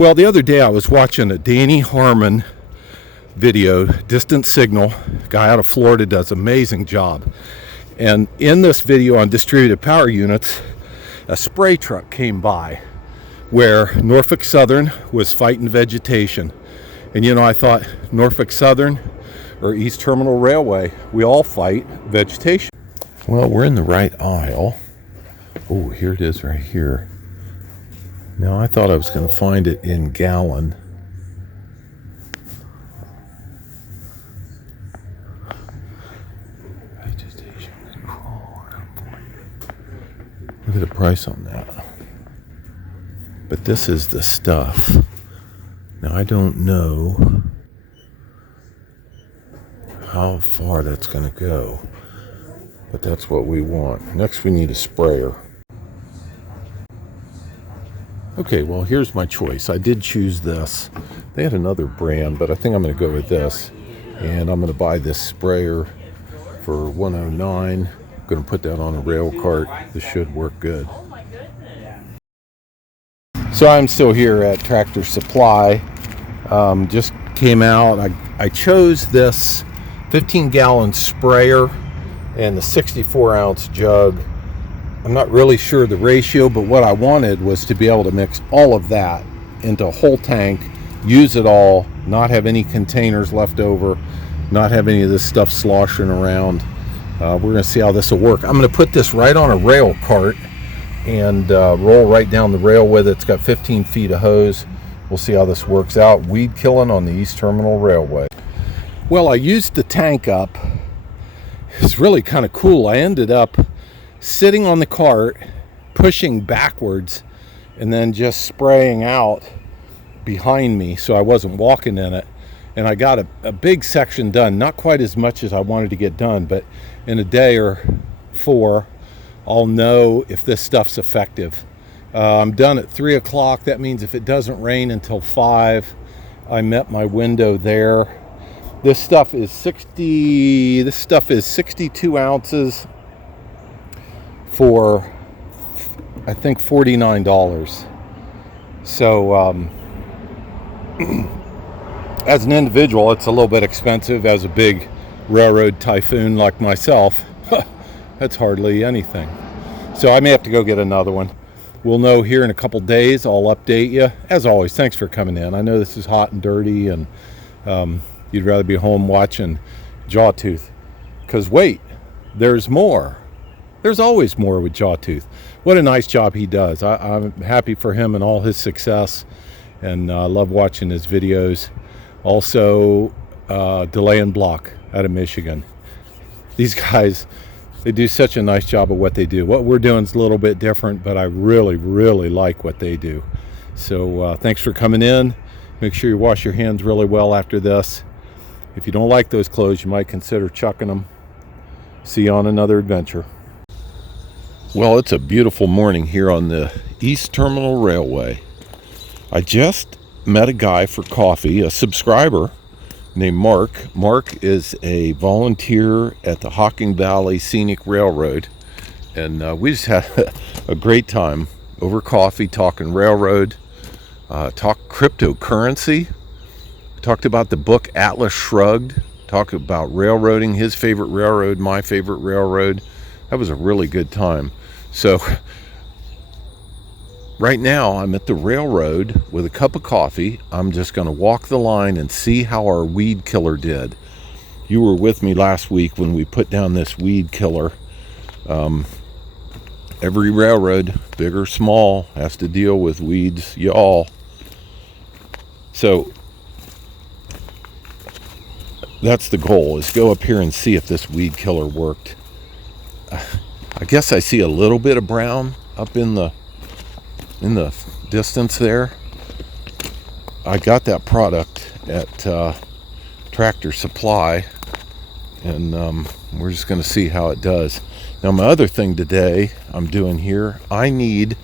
Well, the other day I was watching a Danny Harmon video, Distant Signal. Guy out of Florida does an amazing job. And in this video on distributed power units, a spray truck came by where Norfolk Southern was fighting vegetation. And you know, I thought Norfolk Southern or East Terminal Railway, we all fight vegetation. Well, we're in the right aisle. Oh, here it is right here. Now, I thought I was going to find it in gallon. Look at the price on that. But this is the stuff. Now, I don't know how far that's going to go, but that's what we want. Next, we need a sprayer. Okay, well, here's my choice. I did choose this. They had another brand, but I think I'm going to go with this. And I'm going to buy this sprayer for $109. I'm going to put that on a rail cart. This should work good. So I'm still here at Tractor Supply. Just came out. I chose this 15-gallon sprayer and the 64-ounce jug. I'm not really sure the ratio, but what I wanted was to be able to mix all of that into a whole tank, use it all, not have any containers left over, not have any of this stuff sloshing around. We're going to see how this will work. I'm going to put this right on a rail cart and roll right down the rail with it. It's got 15 feet of hose. We'll see how this works out. Weed killing on the East Terminal Railway. Well, I used the tank up. It's really kind of cool. I ended up sitting on the cart, pushing backwards, and then just spraying out behind me so I wasn't walking in it. And I got a big section done, not quite as much as I wanted to get done, but in a day or 4, I'll know if this stuff's effective. I'm done at 3 o'clock. That means if it doesn't rain until 5, I met my window there. This stuff is 62 ounces for, I think, $49. So as an individual, it's a little bit expensive. As a big railroad typhoon like myself, that's hardly anything. So I may have to go get another one. We'll know here in a couple days. I'll update you. As always, thanks for coming in. I know this is hot and dirty, and you'd rather be home watching Jawtooth. Because wait, there's more. There's always more with Jawtooth. What a nice job he does. I'm happy for him and all his success, and I love watching his videos. Also, Delay and Block out of Michigan. These guys, they do such a nice job of what they do. What we're doing is a little bit different, but I really, really like what they do. So thanks for coming in. Make sure you wash your hands really well after this. If you don't like those clothes, you might consider chucking them. See you on another adventure. Well, it's a beautiful morning here on the East Terminal Railway. I just met a guy for coffee, a subscriber named Mark. Mark is a volunteer at the Hocking Valley Scenic Railroad, and we just had a great time over coffee talking railroad, talked cryptocurrency, talked about the book Atlas Shrugged, talked about railroading, his favorite railroad, my favorite railroad. That was a really good time. So right now I'm at the railroad with a cup of coffee. I'm just going to walk the line and see how our weed killer did. You were with me last week when we put down this weed killer. Every railroad, big or small, has to deal with weeds, y'all. So that's the goal, is go up here and see if this weed killer worked. I guess I see a little bit of brown up in the distance there. I got that product at Tractor Supply, and we're just going to see how it does. Now, my other thing today I'm doing here, I need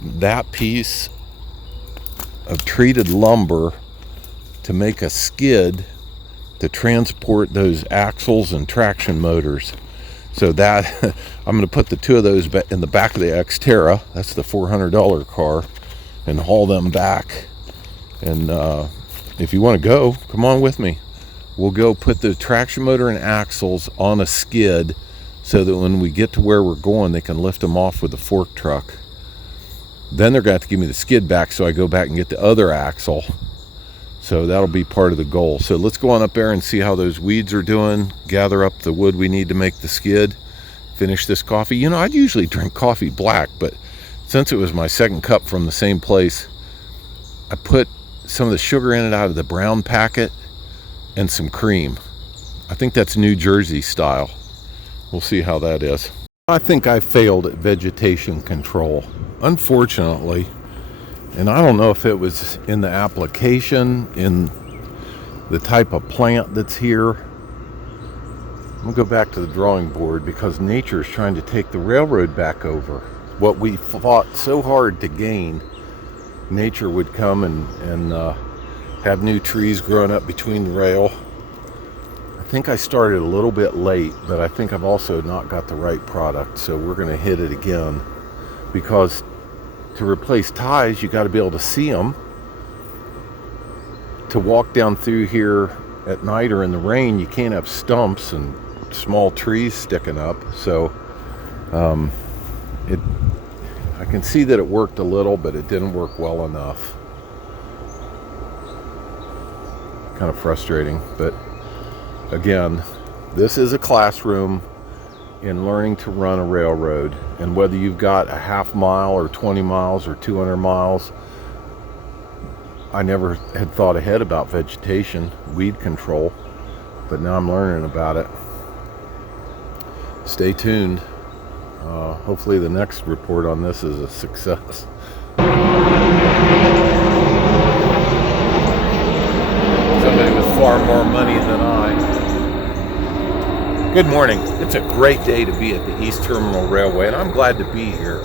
that piece of treated lumber to make a skid to transport those axles and traction motors. So that I'm going to put the 2 of those in the back of the Xterra, that's the $400 car, and haul them back And if you want to go, come on with me. We'll go put the traction motor and axles on a skid so that when we get to where we're going, they can lift them off with a fork truck. Then they're going to have to give me the skid back so I go back and get the other axle. So that'll be part of the goal. So let's go on up there and see how those weeds are doing, gather up the wood we need to make the skid, finish this coffee. You know, I'd usually drink coffee black, but since it was my second cup from the same place, I put some of the sugar in it out of the brown packet and some cream. I think that's New Jersey style. We'll see how that is. I think I failed at vegetation control, unfortunately. And I don't know if it was in the application, in the type of plant that's here. I'm gonna go back to the drawing board because nature is trying to take the railroad back over. What we fought so hard to gain, nature would come and have new trees growing up between the rail. I think I started a little bit late, but I think I've also not got the right product. So we're gonna hit it again, because to replace ties, you got to be able to see them. To walk down through here at night or in the rain, you can't have stumps and small trees sticking up. So I can see that it worked a little, but it didn't work well enough. Kind of frustrating, but again, this is a classroom in learning to run a railroad. And whether you've got a half mile or 20 miles or 200 miles, I never had thought ahead about vegetation, weed control, but now I'm learning about it. Stay tuned. Hopefully the next report on this is a success. Somebody with far more money than I. Good morning. It's a great day to be at the East Terminal Railway, and I'm glad to be here.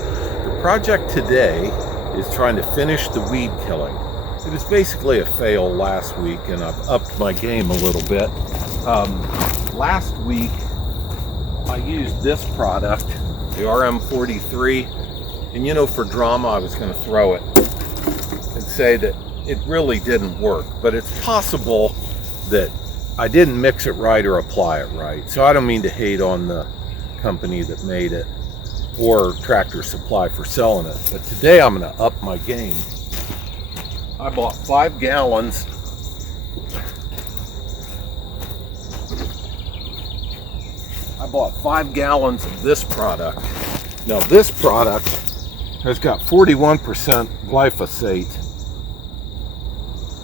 The project today is trying to finish the weed killing. It was basically a fail last week, and I've upped my game a little bit. Last week, I used this product, the RM43, and you know, for drama, I was going to throw it and say that it really didn't work, but it's possible that I didn't mix it right or apply it right. So I don't mean to hate on the company that made it or Tractor Supply for selling it, but today I'm going to up my game. I bought 5 gallons of this product. Now this product has got 41% glyphosate,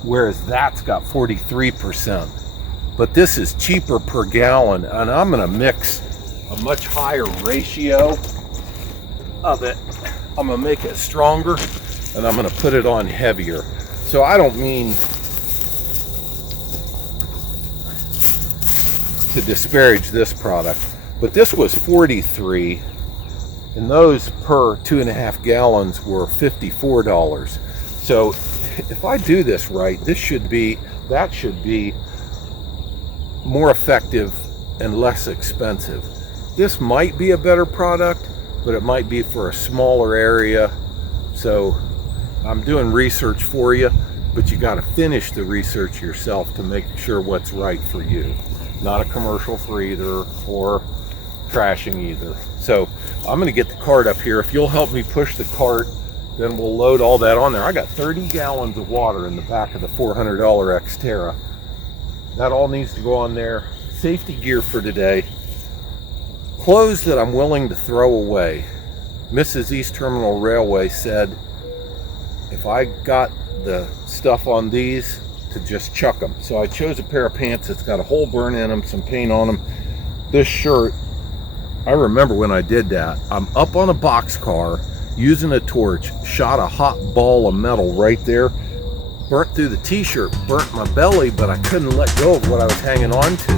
whereas that's got 43%. But this is cheaper per gallon, and I'm gonna mix a much higher ratio of it. I'm gonna make it stronger, and I'm gonna put it on heavier. So I don't mean to disparage this product, but this was 43, and those per 2.5 gallons were $54. So if I do this right, that should be more effective and less expensive. This might be a better product, but it might be for a smaller area. So I'm doing research for you, but you got to finish the research yourself to make sure what's right for you. Not a commercial for either or trashing either. So I'm going to get the cart up here. If you'll help me push the cart, then we'll load all that on there. I got 30 gallons of water in the back of the $400 Xterra. That all needs to go on there. Safety gear for today. Clothes that I'm willing to throw away. Mrs. East Terminal Railway said if I got the stuff on these, to just chuck them. So I chose a pair of pants that's got a hole burn in them, some paint on them. This shirt, I remember when I did that. I'm up on a boxcar using a torch, shot a hot ball of metal right there, burnt through the t-shirt, burnt my belly, but I couldn't let go of what I was hanging on to.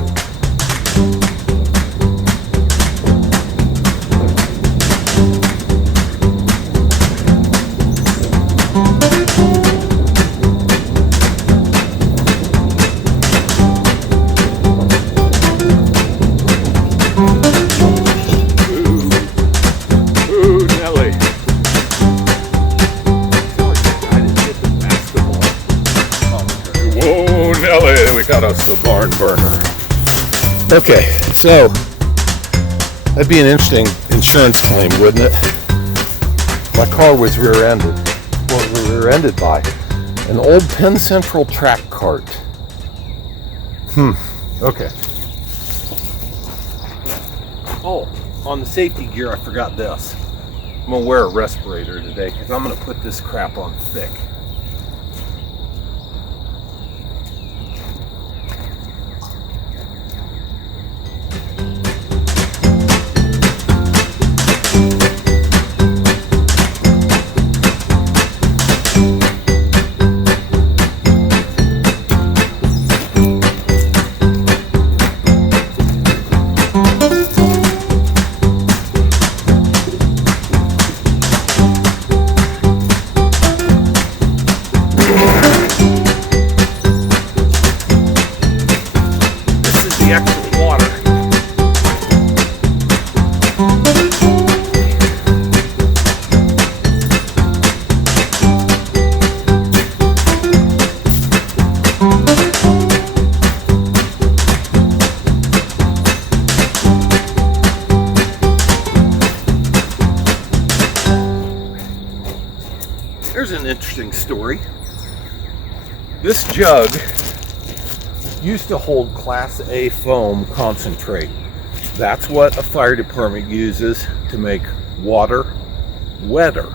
got us a barn burner. Okay, so that'd be an interesting insurance claim, wouldn't it? My car was rear-ended. What was rear-ended by? An old Penn Central track cart. Okay. Oh, on the safety gear, I forgot this. I'm gonna wear a respirator today because I'm gonna put this crap on thick. Here's an interesting story. This jug used to hold Class A foam concentrate. That's what a fire department uses to make water wetter.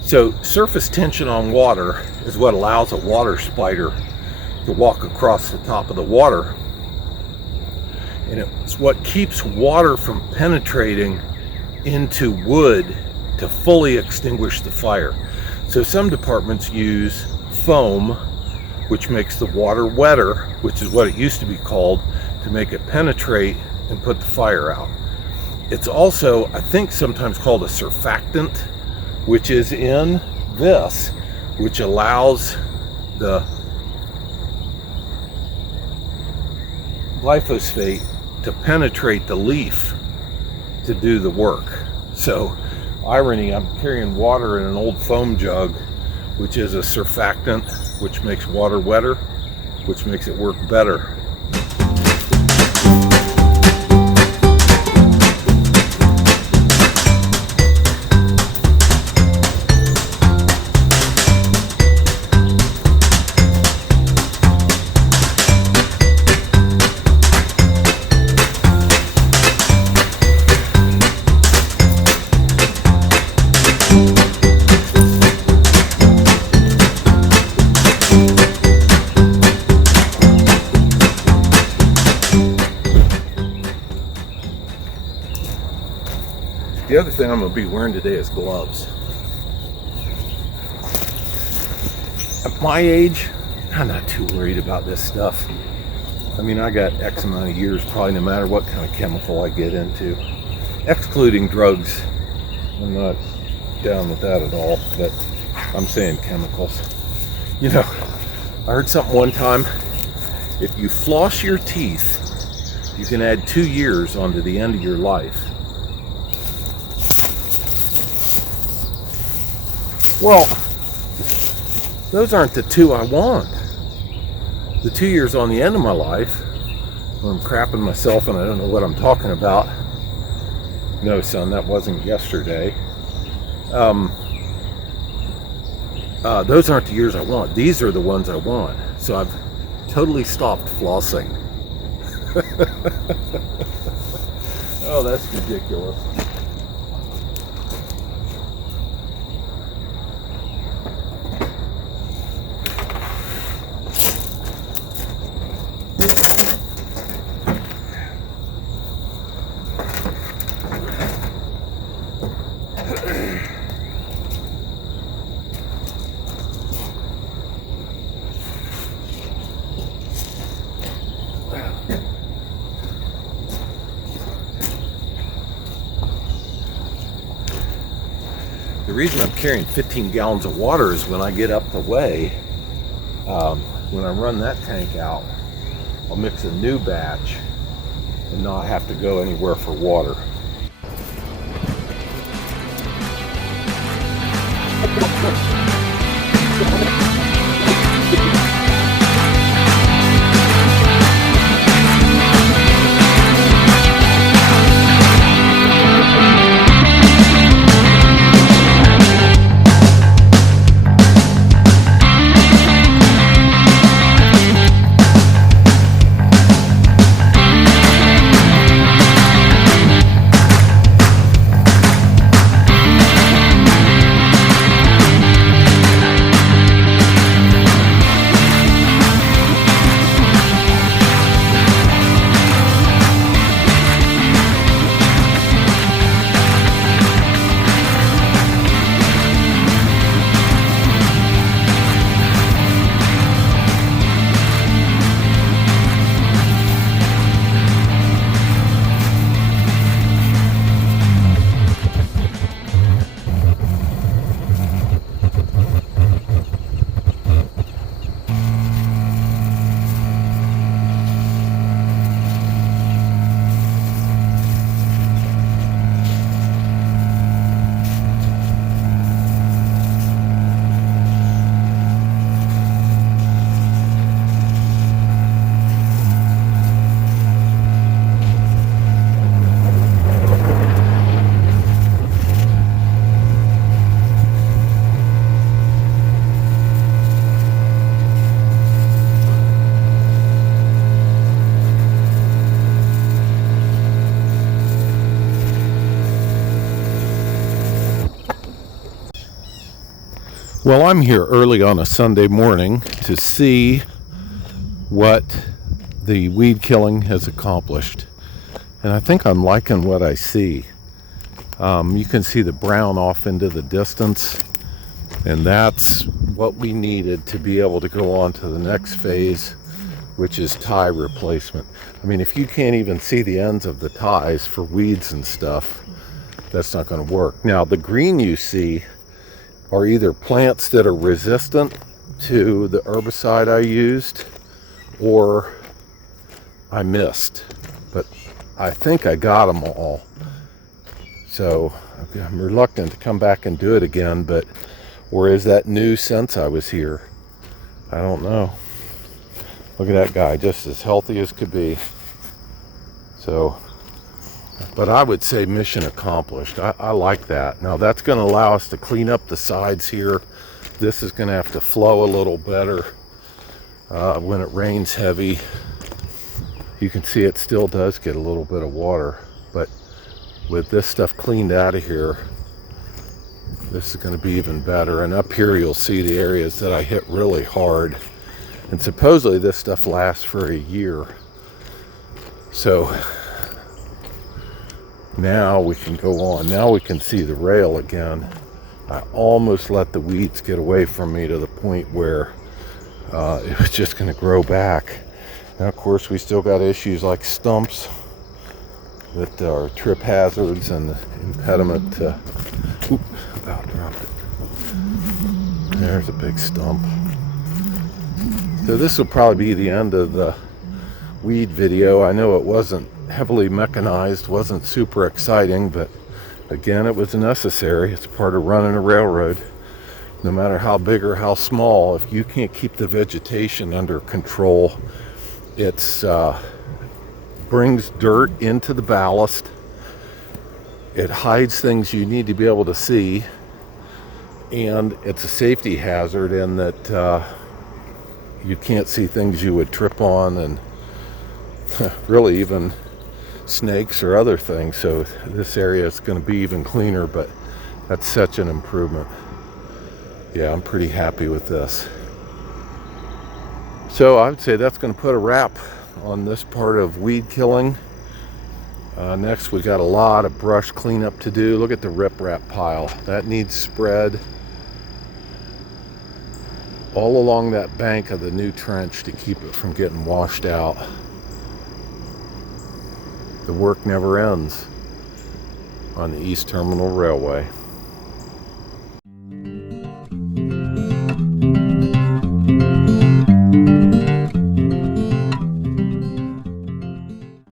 So surface tension on water is what allows a water spider to walk across the top of the water. And it's what keeps water from penetrating into wood to fully extinguish the fire. So some departments use foam, which makes the water wetter, which is what it used to be called, to make it penetrate and put the fire out. It's also, I think, sometimes called a surfactant, which is in this, which allows the glyphosate to penetrate the leaf to do the work. So, irony, I'm carrying water in an old foam jug, which is a surfactant, which makes water wetter, which makes it work better. The other thing I'm going to be wearing today is gloves. At my age, I'm not too worried about this stuff. I mean, I got X amount of years, probably no matter what kind of chemical I get into. Excluding drugs. I'm not down with that at all, but I'm saying chemicals. You know, I heard something one time. If you floss your teeth, you can add 2 years onto the end of your life. Well, those aren't the 2 I want. The 2 years on the end of my life, when I'm crapping myself and I don't know what I'm talking about. No, son, that wasn't yesterday. Those aren't the years I want. These are the ones I want. So I've totally stopped flossing. Oh, that's ridiculous. The reason I'm carrying 15 gallons of water is when I get up the way, when I run that tank out, I'll mix a new batch and not have to go anywhere for water. Well, I'm here early on a Sunday morning to see what the weed killing has accomplished. And I think I'm liking what I see. You can see the brown off into the distance, and that's what we needed to be able to go on to the next phase, which is tie replacement. I mean, if you can't even see the ends of the ties for weeds and stuff, that's not going to work. Now, the green you see are either plants that are resistant to the herbicide I used, or I missed. But I think I got them all. So I'm reluctant to come back and do it again, but, or is that new since I was here? I don't know. Look at that guy, just as healthy as could be. So, but I would say mission accomplished. I like that. Now that's going to allow us to clean up the sides here. This is going to have to flow a little better when it rains heavy. You can see it still does get a little bit of water, but with this stuff cleaned out of here, this is going to be even better. And up here you'll see the areas that I hit really hard. And supposedly this stuff lasts for a year. So now we can go on. Now we can see the rail again. I almost let the weeds get away from me to the point where it was just going to grow back. Now, of course, we still got issues like stumps that are trip hazards and the impediment to... Oop, about dropped it. There's a big stump. So this will probably be the end of the weed video. I know it wasn't heavily mechanized, wasn't super exciting, but again, it was necessary. It's part of running a railroad. No matter how big or how small, if you can't keep the vegetation under control, it's brings dirt into the ballast. It hides things you need to be able to see, and it's a safety hazard in that you can't see things you would trip on, and really even snakes or other things. So this area is going to be even cleaner, but that's such an improvement. Yeah, I'm pretty happy with this. So I would say that's going to put a wrap on this part of weed killing. Next, we got a lot of brush cleanup to do. Look at the riprap pile. That needs spread all along that bank of the new trench to keep it from getting washed out. The work never ends on the East Terminal Railway.